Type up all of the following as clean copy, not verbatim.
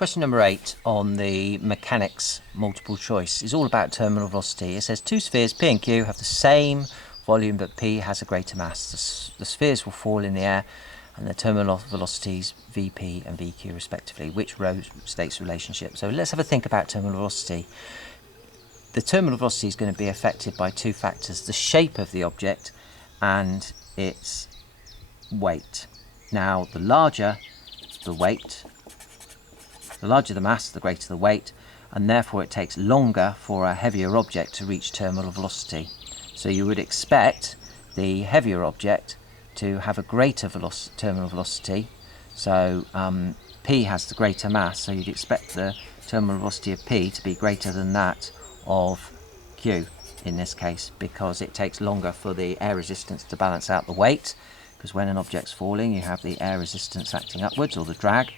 Question number 8 on the mechanics multiple choice is all about terminal velocity. It says two spheres P and Q have the same volume but P has a greater mass. The spheres will fall in the air and the terminal velocities Vp and Vq respectively. Which row states relationship? So let's have a think about terminal velocity. The terminal velocity is going to be affected by two factors: the shape of the object and its weight. Now, the larger the weight, the larger the mass, the greater the weight, and therefore it takes longer for a heavier object to reach terminal velocity. So you would expect the heavier object to have a greater terminal velocity. So P has the greater mass, so you'd expect the terminal velocity of P to be greater than that of Q in this case, because it takes longer for the air resistance to balance out the weight, because when an object's falling you have the air resistance acting upwards, or the drag,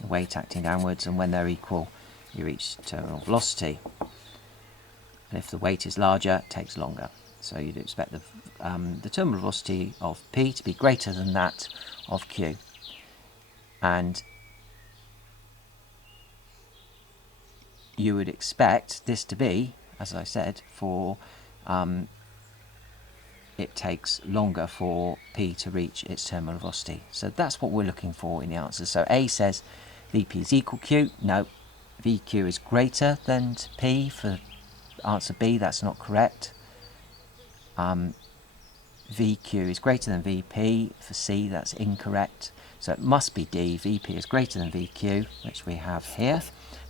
the weight acting downwards, and when they're equal you reach terminal velocity. And if the weight is larger, it takes longer. So you'd expect the terminal velocity of P to be greater than that of Q. And you would expect this to be, as I said, for it takes longer for P to reach its terminal velocity. So that's what we're looking for in the answer. So A says Vp is equal Q. No, Vq is greater than P for answer B. That's not correct. Vq is greater than Vp for C. That's incorrect. So it must be D. Vp is greater than Vq, which we have here.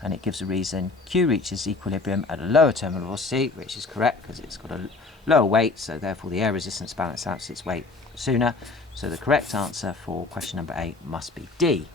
And it gives a reason. Q reaches equilibrium at a lower terminal velocity, which is correct because it's got a lower weight, so therefore the air resistance balances out its weight sooner. So the correct answer for question number 8 must be D.